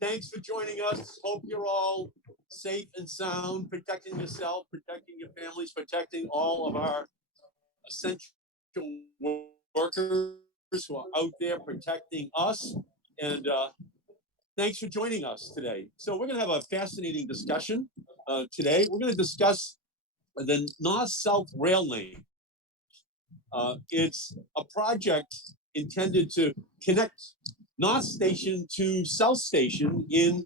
Thanks for joining us. Hope you're all safe and sound, protecting yourself, protecting your families, protecting all of our essential workers who are out there protecting us. And thanks for joining us today. So we're going to have a fascinating discussion today. We're going to discuss the North-South Rail Link. It's a project intended to connect North Station to South Station in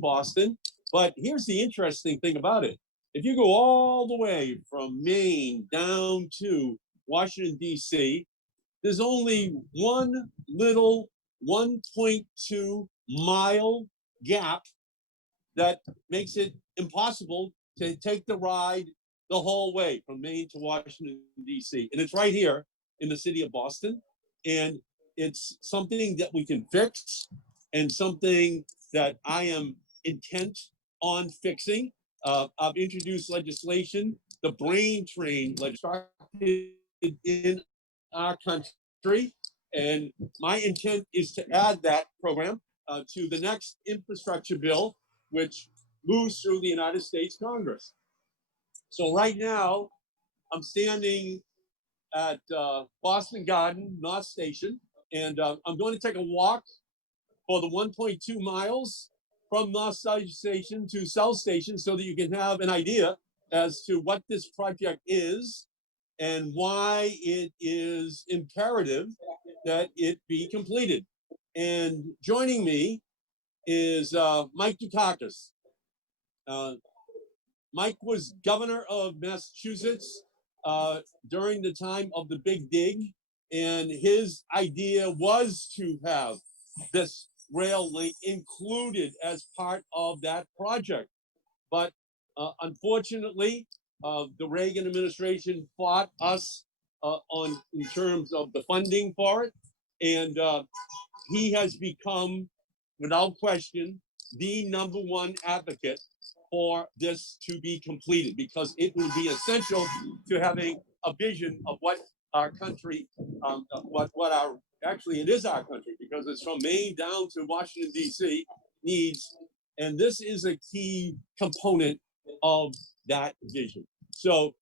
Boston. But here's the interesting thing about it. If you go all the way from Maine down to Washington, D.C., there's only one little 1.2 mile gap that makes it impossible to take the ride the whole way from Maine to Washington, D.C. And it's right here in the city of Boston. And it's something that we can fix and something that I am intent on fixing. I've introduced legislation, the brain train legislation in our country. And my intent is to add that program to the next infrastructure bill, which moves through the United States Congress. So right now, I'm standing at Boston Garden, North Station, and I'm going to take a walk for the 1.2 miles from North Station to South Station so that you can have an idea as to what this project is and why it is imperative that it be completed. And joining me is Mike Dukakis. Mike was governor of Massachusetts during the time of the Big Dig, and his idea was to have this rail link included as part of that project. But unfortunately, the Reagan administration fought us in terms of the funding for it, and he has become, without question, the #1 advocate for this to be completed, because it will be essential to having a vision of what our country, actually it is our country, because it's from Maine down to Washington, D.C. needs, and this is a key component of that vision. So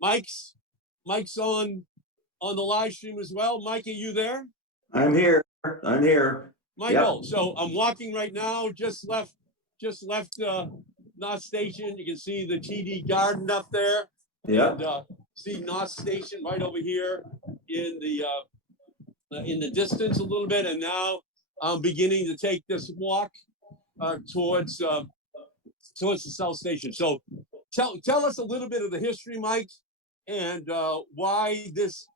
Mike's on the live stream as well. Mike, are you there? I'm here. Michael, Yep. So I'm walking right now, just left North Station. You can see the TD Garden up there. Yeah. And see North Station right over here in the distance a little bit. And now I'm beginning to take this walk towards the South Station. So tell us a little bit of the history, Mike, and why this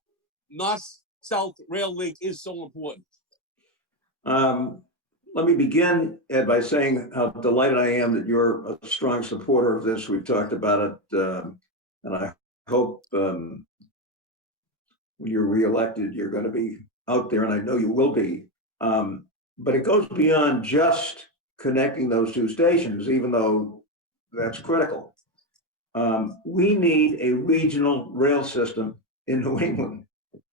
North-South Rail Link is so important. Let me begin, Ed, by saying how delighted I am that you're a strong supporter of this. We've talked about it, and I hope when you're reelected, you're going to be out there, and I know you will be. But it goes beyond just connecting those two stations, even though that's critical. We need a regional rail system in New England,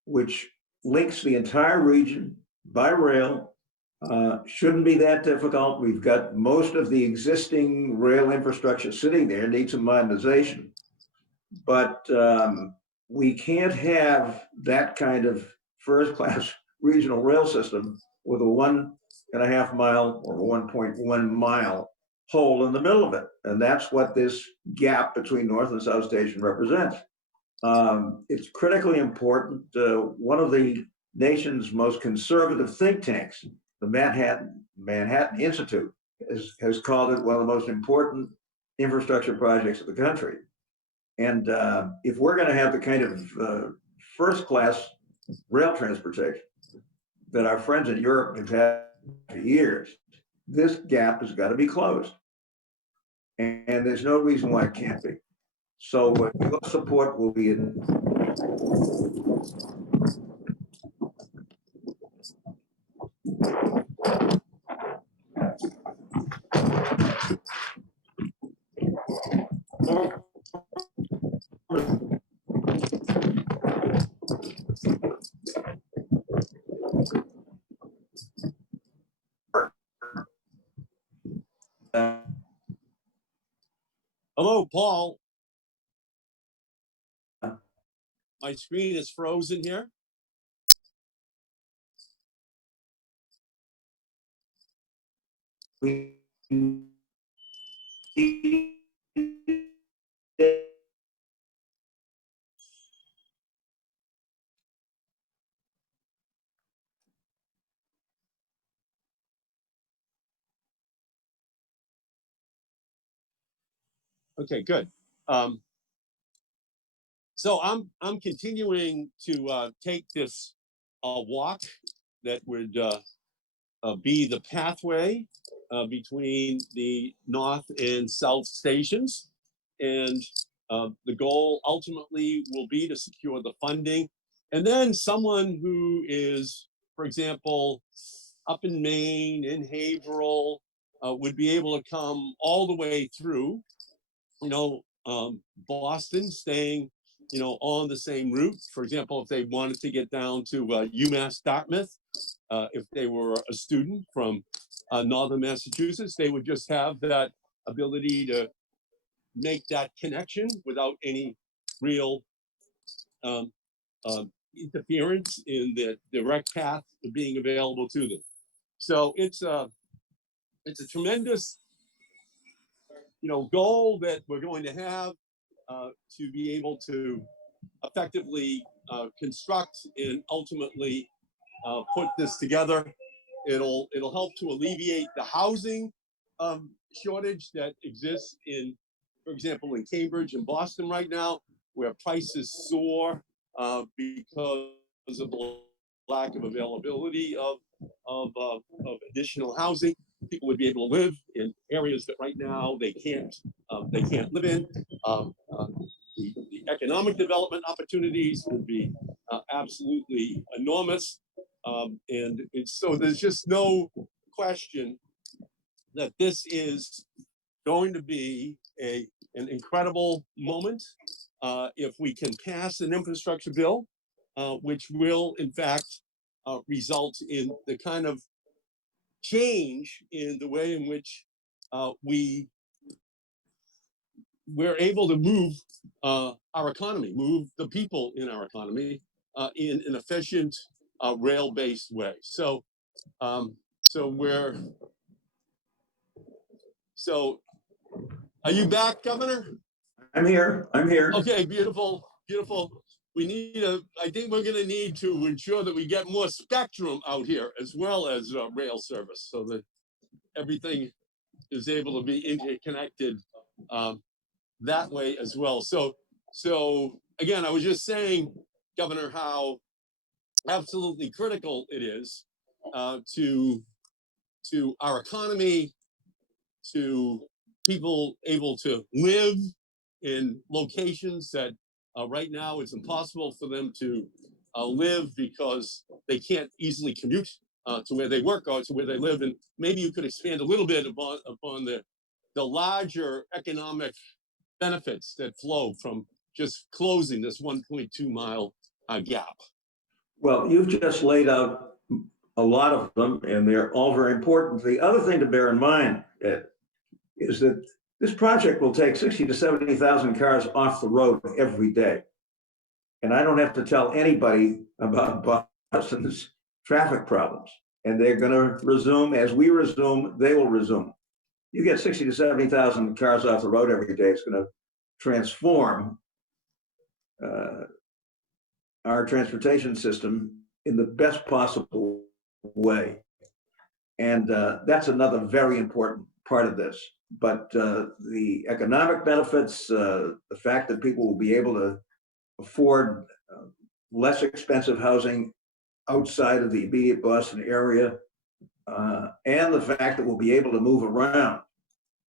which links the entire region by rail. Shouldn't be that difficult. We've got most of the existing rail infrastructure sitting there, needs some modernization. But we can't have that kind of first-class regional rail system with a 1.5 mile or 1.1 mile hole in the middle of it. And that's what this gap between North and South Station represents. It's critically important. One of the nation's most conservative think tanks, the Manhattan Institute, has called it one of the most important infrastructure projects of the country. And if we're going to have the kind of first-class rail transportation that our friends in Europe have had for years, this gap has got to be closed. And there's no reason why it can't be. So your support will be in. Hello, Paul. My screen is frozen here. Okay, good. So I'm continuing to take this walk that would be the pathway between the north and south stations, and the goal ultimately will be to secure the funding, and then someone who is, for example, up in Maine, in Haverhill, would be able to come all the way through, Boston, staying, on the same route. For example, if they wanted to get down to UMass Dartmouth, if they were a student from Northern Massachusetts, they would just have that ability to make that connection without any real interference in the direct path to being available to them. So it's a tremendous, goal that we're going to have to be able to effectively construct and ultimately put this together. It'll help to alleviate the housing shortage that exists in, for example, in Cambridge and Boston right now, where prices soar because of the lack of availability of additional housing. People would be able to live in areas that right now they can't live in. The economic development opportunities would be absolutely enormous. And so there's just no question that this is going to be an incredible moment if we can pass an infrastructure bill, which will in fact result in the kind of change in the way in which we're able to move our economy, move the people in our economy in an efficient rail-based way. So are you back, Governor? I'm here. Okay, beautiful, beautiful. I think we're gonna need to ensure that we get more spectrum out here as well as rail service, so that everything is able to be interconnected that way as well. So again, I was just saying, Governor, how absolutely critical it is to our economy, to people able to live in locations that right now it's impossible for them to live because they can't easily commute to where they work or to where they live. And maybe you could expand a little bit upon the larger economic benefits that flow from just closing this 1.2 mile gap. Well, you've just laid out a lot of them, and they're all very important. The other thing to bear in mind, Ed, is that this project will take 60 to 70,000 cars off the road every day. And I don't have to tell anybody about Boston's traffic problems. And they're going to resume. As we resume, they will resume. You get 60 to 70,000 cars off the road every day, it's going to transform our transportation system in the best possible way. And that's another very important part of this. But the economic benefits, the fact that people will be able to afford less expensive housing outside of the immediate Boston area, and the fact that we'll be able to move around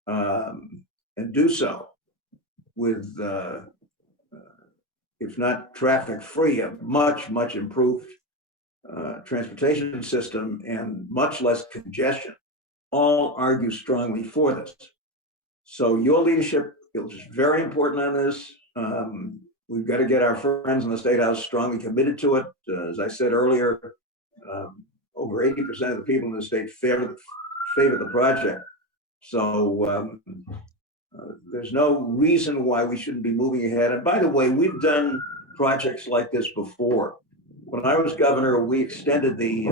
and do so with, if not traffic-free, a much, much improved transportation system and much less congestion, all argue strongly for this. So your leadership is very important on this. We've got to get our friends in the State House strongly committed to it. As I said earlier, over 80% of the people in the state favor the project. So there's no reason why we shouldn't be moving ahead. And by the way, we've done projects like this before. When I was governor, we extended the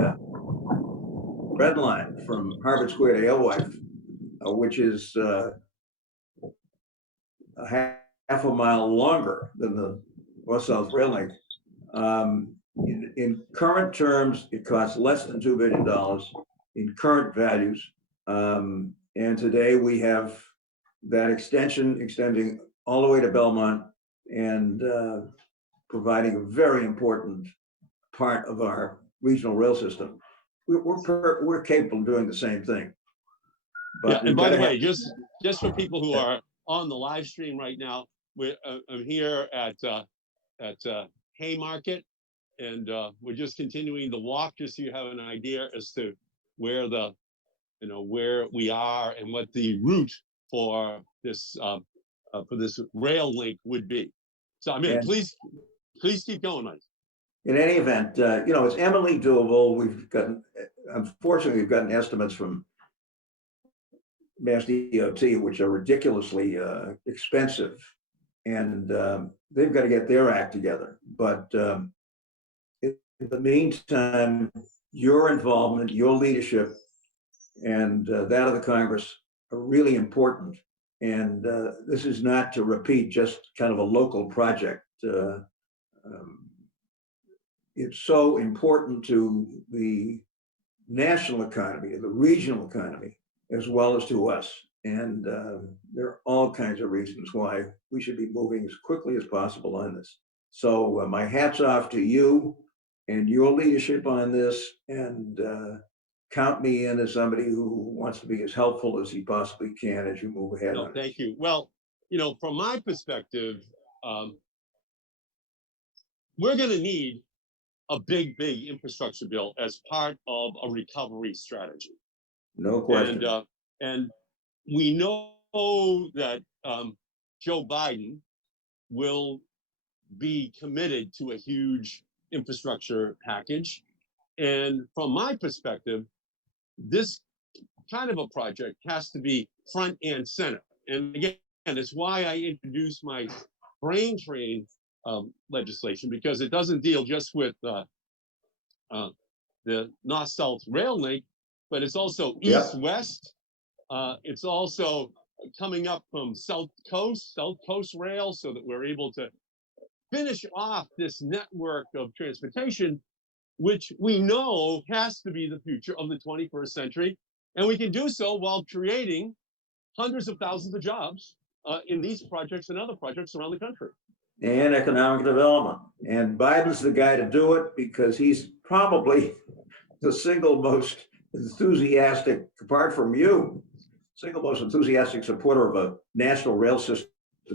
red line from Harvard Square to Alewife, which is a half a mile longer than the North-South Rail Link. In current terms, it costs less than $2 billion in current values. And today we have that extending all the way to Belmont and providing a very important part of our regional rail system. We're capable of doing the same thing. But and by the way, just for people who are on the live stream right now, I'm here at Haymarket, and we're just continuing the walk, just so you have an idea as to where where we are and what the route for this rail link would be. So I mean, please keep going, Mike. In any event, it's eminently doable. Unfortunately, we've gotten estimates from Mass DOT, which are ridiculously expensive, and they've got to get their act together. But in the meantime, your involvement, your leadership, and that of the Congress are really important. And this is not, to repeat, just kind of a local project. It's so important to the national economy, the regional economy, as well as to us. And there are all kinds of reasons why we should be moving as quickly as possible on this. So my hat's off to you and your leadership on this, and count me in as somebody who wants to be as helpful as he possibly can as you move ahead. No, thank you. Well, from my perspective, we're going to need a big infrastructure bill as part of a recovery strategy. No question. And we know that Joe Biden will be committed to a huge infrastructure package. And from my perspective, this kind of a project has to be front and center. And again, it's why I introduced my brain train legislation, because it doesn't deal just with the North-South Rail Link, but it's also east-west. It's also coming up from South Coast Rail, so that we're able to finish off this network of transportation, which we know has to be the future of the 21st century. And we can do so while creating hundreds of thousands of jobs in these projects and other projects around the country. And economic development. And Biden's the guy to do it, because he's probably the single most enthusiastic, apart from you, single most enthusiastic supporter of a national rail system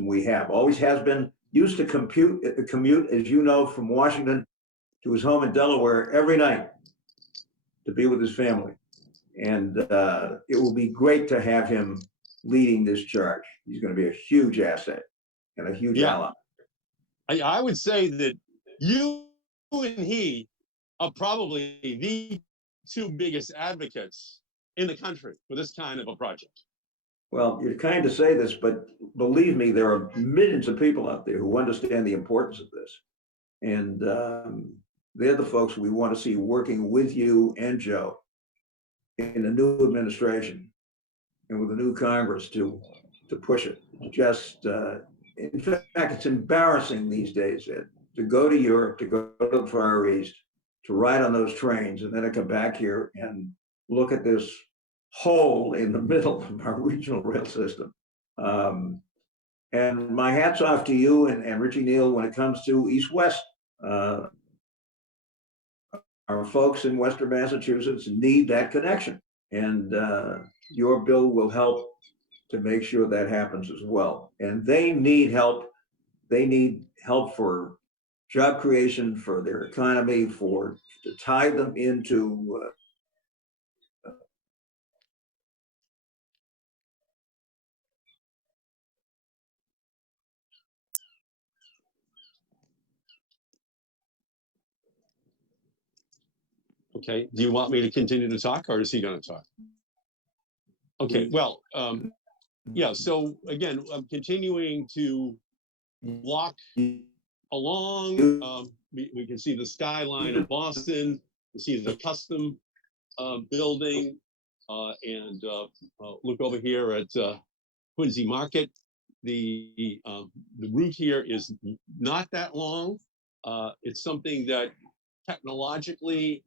we have. Always has been. Used to commute, as you know, from Washington to his home in Delaware every night to be with his family. And it will be great to have him leading this charge. He's going to be a huge asset and a huge ally. I would say that you and he are probably the two biggest advocates in the country for this kind of a project. Well, you're kind to say this, but believe me, there are millions of people out there who understand the importance of this. And they're the folks we want to see working with you and Joe in the new administration and with the new Congress to push it. Just, in fact, it's embarrassing these days, Ed, to go to Europe, to go to the Far East, to ride on those trains, and then to come back here and look at this hole in the middle of our regional rail system. And my hat's off to you and Richie Neal when it comes to East-West. Our folks in Western Massachusetts need that connection, and your bill will help to make sure that happens as well. And they need help. They need help for job creation, for their economy, to tie them into Okay, do you want me to continue to talk, or is he going to talk? Okay, well, yeah, so again, I'm continuing to walk along. We can see the skyline of Boston. We see the custom building, and look over here at Quincy Market. The route here is not that long. It's something that technologically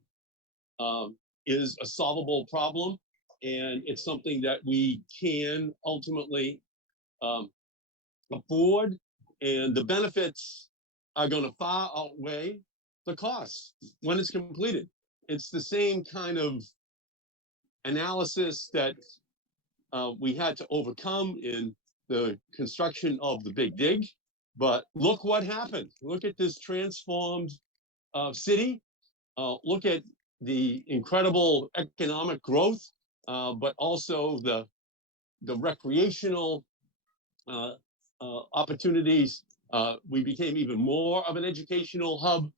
is a solvable problem, and it's something that we can ultimately afford, and the benefits are going to far outweigh the costs when it's completed. It's the same kind of analysis that we had to overcome in the construction of the Big Dig. But look what happened. Look at this transformed city. Look at the incredible economic growth, but also the recreational opportunities. We became even more of an educational hub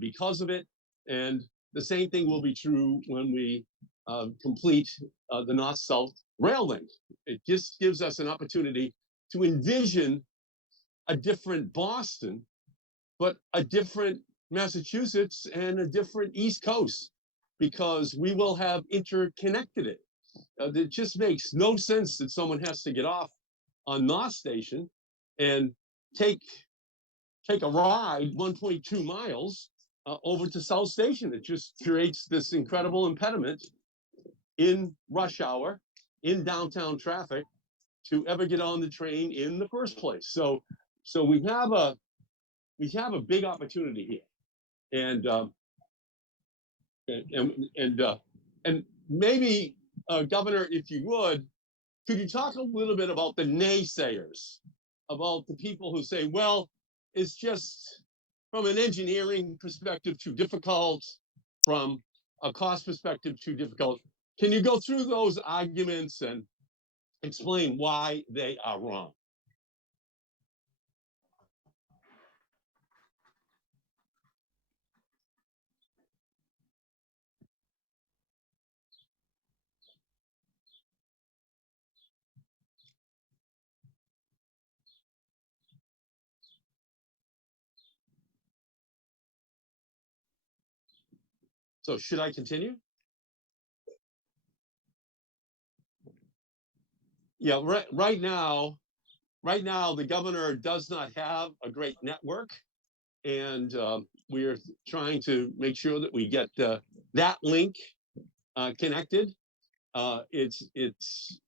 because of it. And the same thing will be true when we complete the North-South rail link. It just gives us an opportunity to envision a different Boston, but a different Massachusetts and a different East Coast, because we will have interconnected it. It just makes no sense that someone has to get off on North Station and take a ride 1.2 miles over to South Station. It just creates this incredible impediment in rush hour, in downtown traffic, to ever get on the train in the first place. So we have a big opportunity here, and maybe Governor, if you would, could you talk a little bit about the naysayers, about the people who say, well, it's just from an engineering perspective too difficult, from a cost perspective too difficult? Can you go through those arguments and explain why they are wrong? So should I continue? Yeah, right now, the governor does not have a great network, and we're trying to make sure that we get that link connected. It's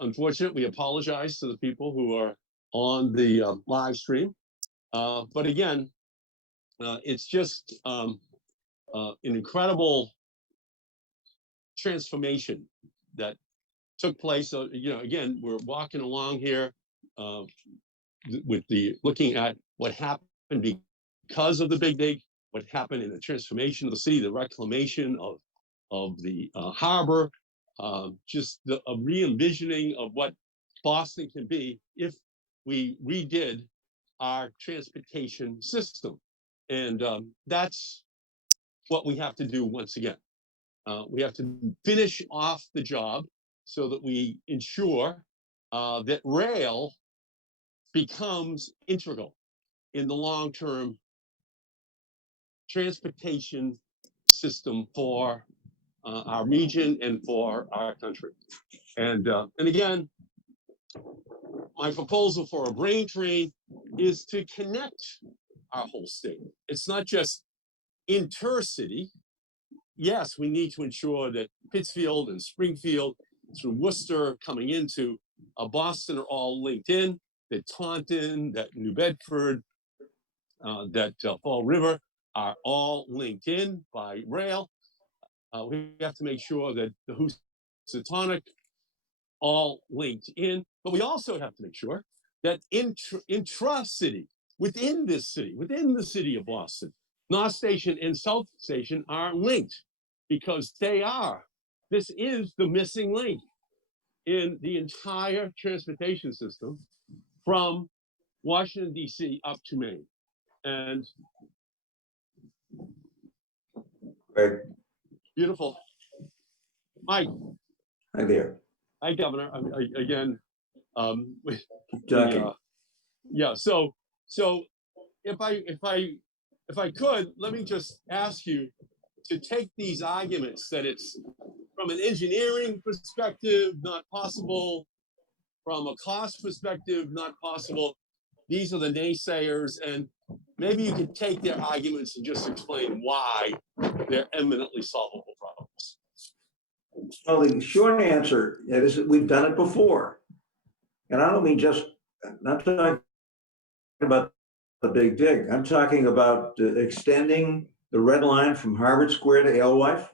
unfortunate. We apologize to the people who are on the live stream, but again, it's just an incredible transformation that took place. So, again, we're walking along here with looking at what happened because of the Big Dig, what happened in the transformation of the city, the reclamation of the harbor, just a re-envisioning of what Boston can be if we redid our transportation system. And that's what we have to do once again. We have to finish off the job so that we ensure that rail becomes integral in the long-term transportation system for our region and for our country. And again, my proposal for a brain train is to connect our whole state. It's not just intercity. Yes, we need to ensure that Pittsfield and Springfield through Worcester coming into Boston are all linked in, that Taunton, that New Bedford, that Fall River are all linked in by rail. We have to make sure that the Housatonic all linked in, but we also have to make sure that intra-city, within this city, within the city of Boston, North Station and South Station are linked, because this is the missing link in the entire transportation system from Washington, D.C. up to Maine. And Great. beautiful. Mike. Hi there. Hi, Governor. Again, Kentucky. yeah. So if I could, let me just ask you to take these arguments that it's from an engineering perspective not possible, from a cost perspective not possible. These are the naysayers, and maybe you could take their arguments and just explain why they're eminently solvable problems. Well, the short answer is that we've done it before. And I don't mean just, not talking about the big dig. I'm talking about extending the red line from Harvard Square to Alewife.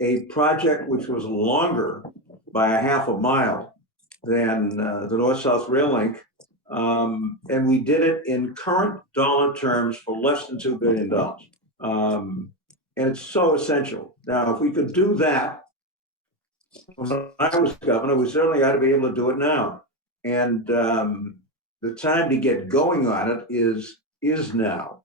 A project which was longer by a half a mile than the North-South Rail Link. And we did it in current dollar terms for less than $2 billion. And it's so essential. Now, if we could do that when I was governor, we certainly ought to be able to do it now. And the time to get going on it is now,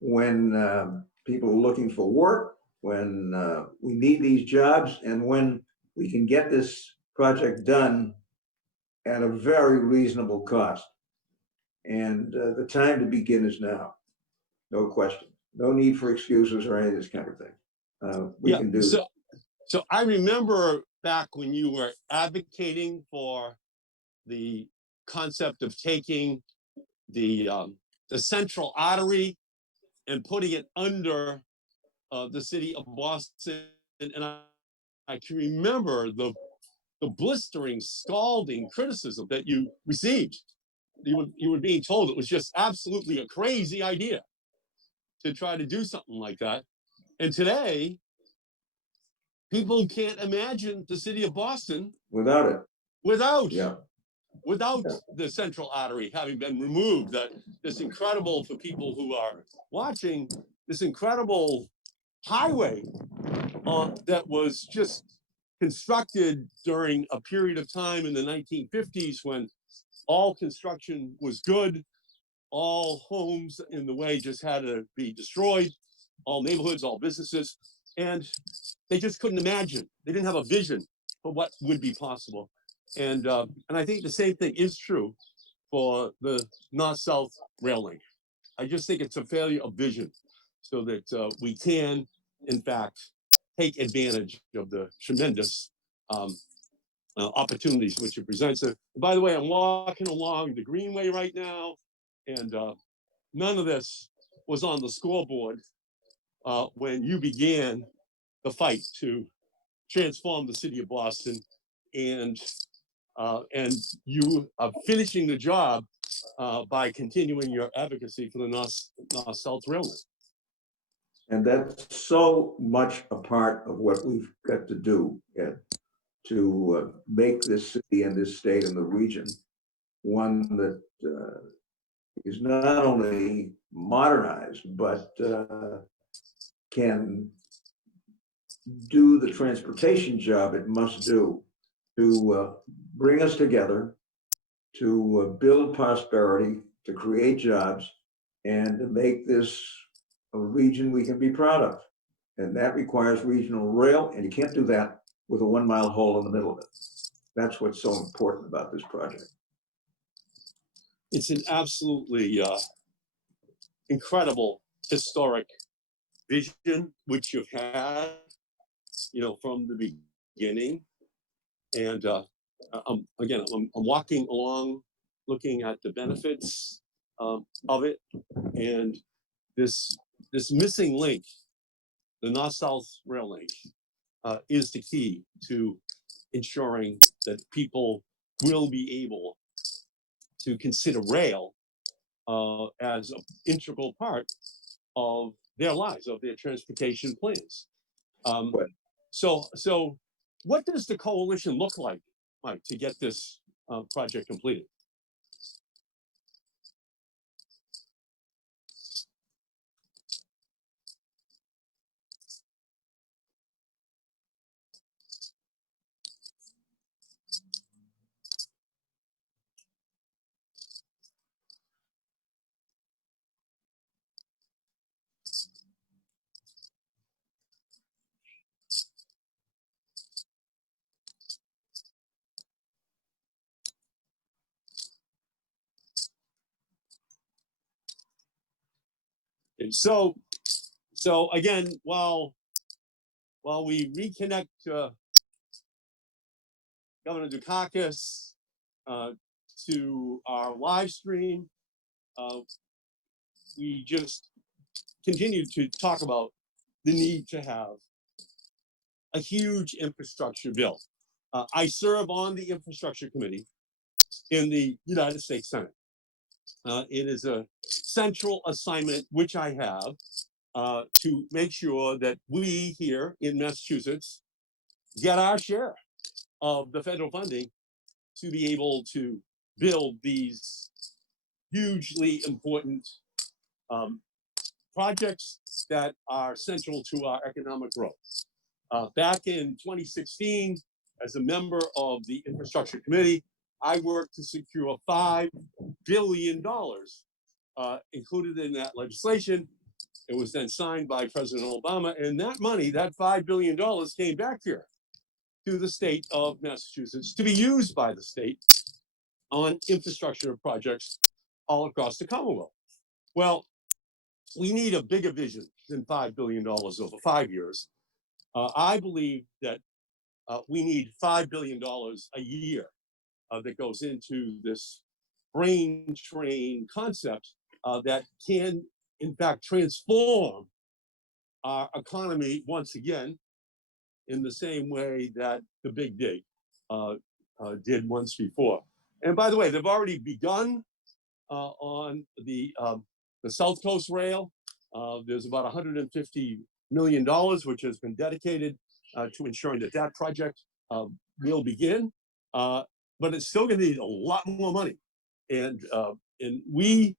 when people are looking for work, when we need these jobs, and when we can get this project done at a very reasonable cost. And the time to begin is now, no question. No need for excuses or any of this kind of thing. We can do this. So I remember back when you were advocating for the concept of taking the central artery and putting it under the city of Boston, and I can remember the blistering, scalding criticism that you received. You were being told it was just absolutely a crazy idea to try to do something like that. And today, people can't imagine the city of Boston Without it. without Yeah. the central artery having been removed. That this incredible, for people who are watching, this incredible highway that was just constructed during a period of time in the 1950s when all construction was good, all homes in the way just had to be destroyed, all neighborhoods, all businesses, and they just couldn't imagine. They didn't have a vision for what would be possible. And I think the same thing is true for the North-South Rail Link. I just think it's a failure of vision, so that we can, in fact, take advantage of the tremendous opportunities which it presents. By the way, I'm walking along the Greenway right now, and none of this was on the scoreboard when you began the fight to transform the city of Boston, and you are finishing the job by continuing your advocacy for the North-South Railway. And that's so much a part of what we've got to do, Ed, to make this city and this state and the region one that is not only modernized, but can do the transportation job it must do to bring us together, to build prosperity, to create jobs, and to make this a region we can be proud of. And that requires regional rail, and you can't do that with a 1 mile hole in the middle of it. That's what's so important about this project. It's an absolutely incredible historic vision which you've had, from the beginning. And I'm walking along, looking at the benefits of it, and this missing link, the North-South Rail Link, is the key to ensuring that people will be able to consider rail as an integral part of their lives, of their transportation plans. So what does the coalition look like, Mike, to get this project completed? So again, while we reconnect Governor Dukakis to our live stream, we just continue to talk about the need to have a huge infrastructure bill. I serve on the infrastructure committee in the United States Senate. It is a central assignment which I have to make sure that we here in Massachusetts get our share of the federal funding to be able to build these hugely important projects that are central to our economic growth. Back in 2016, as a member of the Infrastructure Committee, I worked to secure $5 billion included in that legislation. It was then signed by President Obama, and that money, that $5 billion, came back here to the state of Massachusetts to be used by the state on infrastructure projects all across the Commonwealth. Well, we need a bigger vision than $5 billion over 5 years. I believe that we need $5 billion a year that goes into this brain train concept that can, in fact, transform our economy once again in the same way that the Big Dig did once before. And by the way, they've already begun on the South Coast Rail. There's about $150 million, which has been dedicated to ensuring that that project will begin. But it's still going to need a lot more money. And we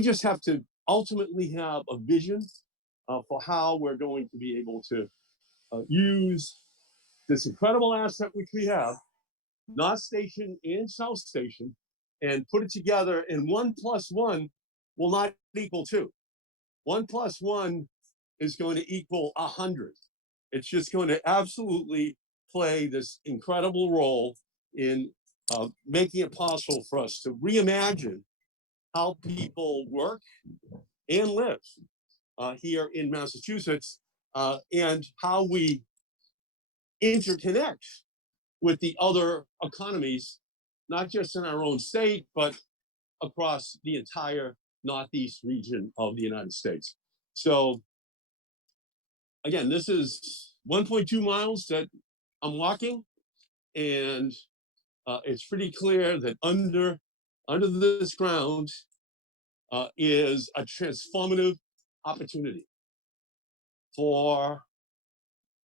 just have to ultimately have a vision for how we're going to be able to use this incredible asset which we have, North Station and South Station, and put it together, and 1 + 1 will not equal 2. 1 + 1 is going to equal 100. It's just going to absolutely play this incredible role in making it possible for us to reimagine how people work and live here in Massachusetts, and how we interconnect with the other economies, not just in our own state, but across the entire Northeast region of the United States. So again, this is 1.2 miles that I'm walking, and it's pretty clear that under this ground is a transformative opportunity for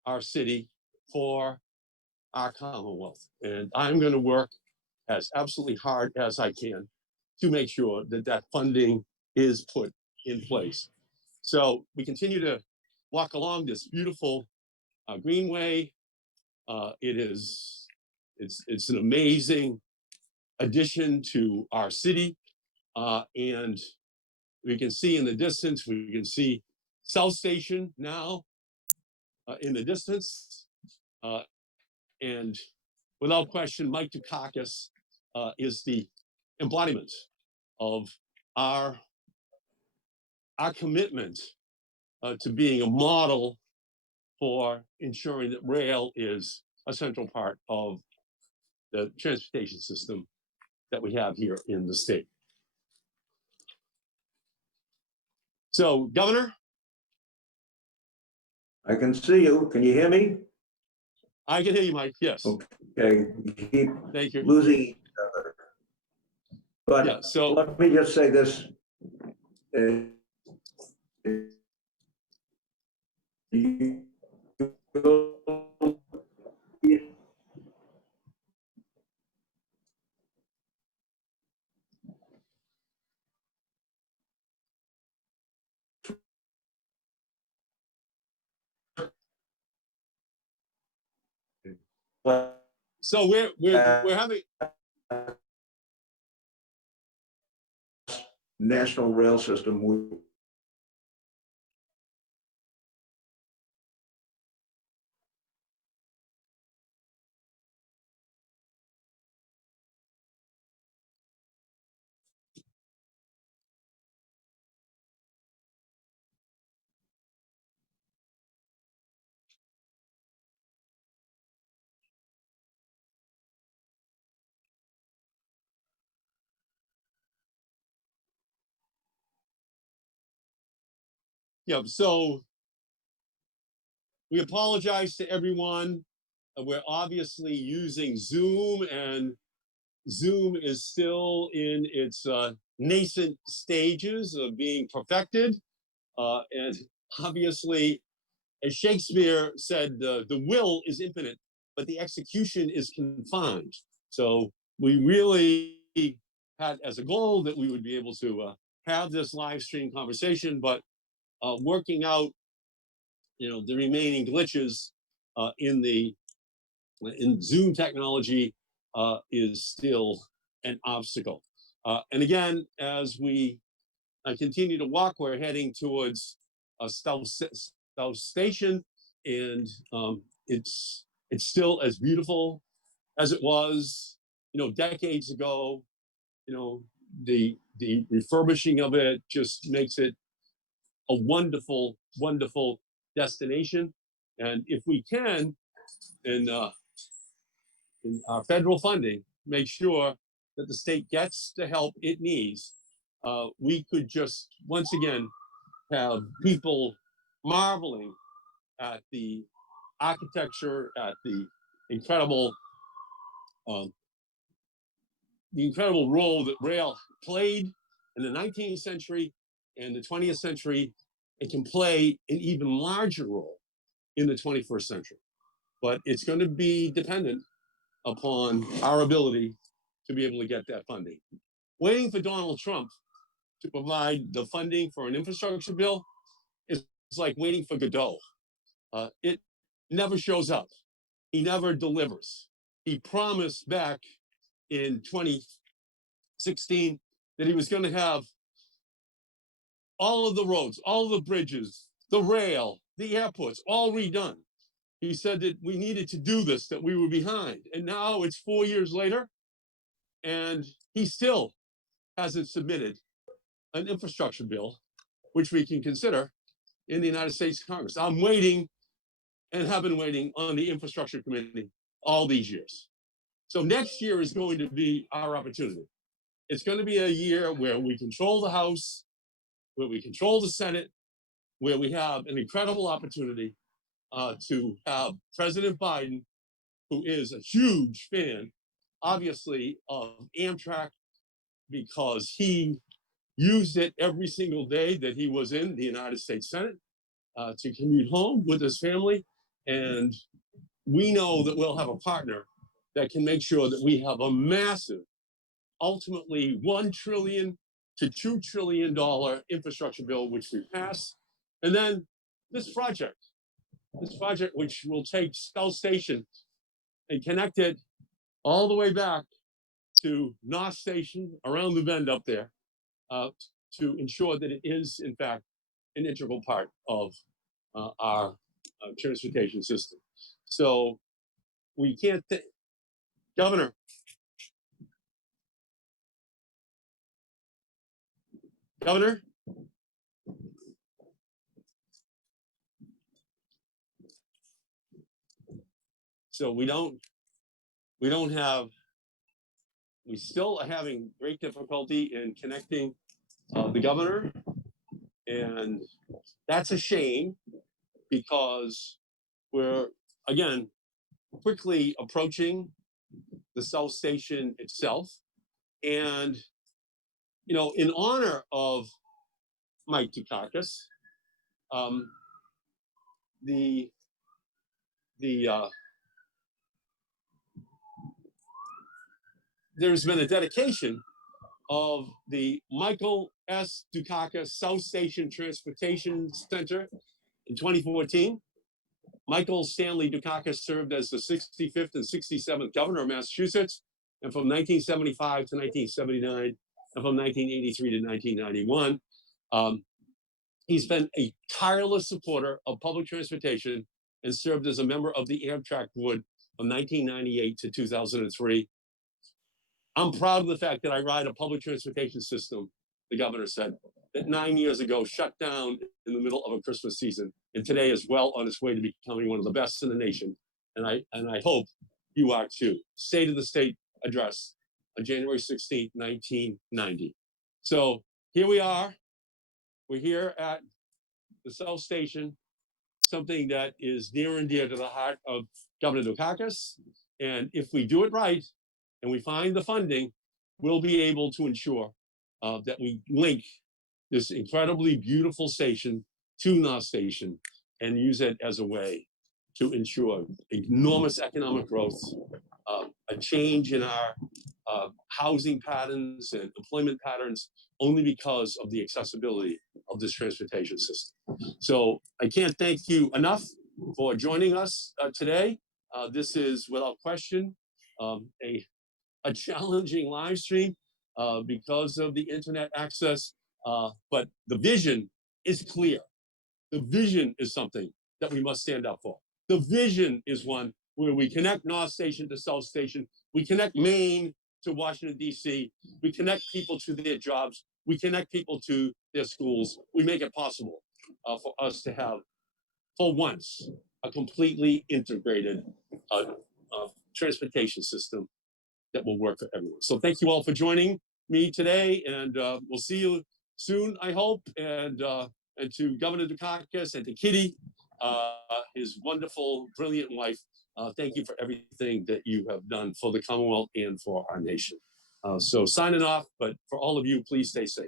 our city, for our Commonwealth. And I'm going to work as absolutely hard as I can to make sure that that funding is put in place. So we continue to walk along this beautiful greenway. It's an amazing addition to our city. And we can see in the distance, we can see South Station now in the distance. And without question, Mike Dukakis is the embodiment of our commitment to being a model for ensuring that rail is a central part of the transportation system that we have here in the state. So, Governor? I can see you. Can you hear me? I can hear you, Mike. Yes. Okay. We keep Thank you. losing each other. But yeah, so let me just say this. so we're having national rail system. Yeah, so we apologize to everyone. We're obviously using Zoom, and Zoom is still in its nascent stages of being perfected. And obviously, as Shakespeare said, the will is infinite, but the execution is confined. So we really had as a goal that we would be able to have this live stream conversation, but working out, the remaining glitches in the in Zoom technology is still an obstacle. And again, as we continue to walk, we're heading towards South Station, and it's still as beautiful as it was, decades ago. The refurbishing of it just makes it a wonderful, wonderful destination. And if we can, in our federal funding, make sure that the state gets the help it needs, we could just once again have people marveling at the architecture, at incredible, um, the incredible role that rail played in the 19th century and the 20th century. It can play an even larger role in the 21st century, but it's going to be dependent upon our ability to be able to get that funding. Waiting for Donald Trump to provide the funding for an infrastructure bill is like waiting for Godot. It never shows up. He never delivers. He promised back in 2016 that he was going to have all of the roads, all of the bridges, the rail, the airports, all redone. He said that we needed to do this, that we were behind. And now it's 4 years later, and he still hasn't submitted an infrastructure bill, which we can consider in the United States Congress. I'm waiting and have been waiting on the infrastructure committee all these years. So next year is going to be our opportunity. It's going to be a year where we control the House, where we control the Senate, where we have an incredible opportunity to have President Biden, who is a huge fan, obviously, of Amtrak, because he used it every single day that he was in the United States Senate to commute home with his family. And we know that we'll have a partner that can make sure that we have a massive, ultimately $1 trillion to $2 trillion infrastructure bill, which we pass. And then this project which will take South Station and connect it all the way back to North Station, around the bend up there, to ensure that it is, in fact, an integral part of our transportation system. So we can't, Governor, Governor, so we still are having great difficulty in connecting the governor, and that's a shame because we're, again, quickly approaching the South Station itself. And, in honor of Mike Dukakis, the there's been a dedication of the Michael S. Dukakis South Station Transportation Center in 2014. Michael Stanley Dukakis served as the 65th and 67th governor of Massachusetts, and from 1975 to 1979, and from 1983 to 1991. He's been a tireless supporter of public transportation and served as a member of the Amtrak board from 1998 to 2003. I'm proud of the fact that I ride a public transportation system, the governor said, that 9 years ago shut down in the middle of a Christmas season, and today is well on its way to becoming one of the best in the nation. And I hope you are too. State of the State address on January 16th, 1990. So here we are. We're here at the South Station, something that is near and dear to the heart of Governor Dukakis. And if we do it right and we find the funding, we'll be able to ensure that we link this incredibly beautiful station to North Station and use it as a way to ensure enormous economic growth, a change in our housing patterns and employment patterns only because of the accessibility of this transportation system. So I can't thank you enough for joining us today. This is without question a challenging live stream because of the internet access, but the vision is clear. The vision is something that we must stand up for. The vision is one where we connect North Station to South Station. We connect Maine to Washington, D.C. We connect people to their jobs. We connect people to their schools. We make it possible for us to have, for once, a completely integrated transportation system that will work for everyone. So thank you all for joining me today, and we'll see you soon, I hope. And to Governor Dukakis and to Kitty, his wonderful, brilliant wife, thank you for everything that you have done for the Commonwealth and for our nation. So signing off, but for all of you, please stay safe.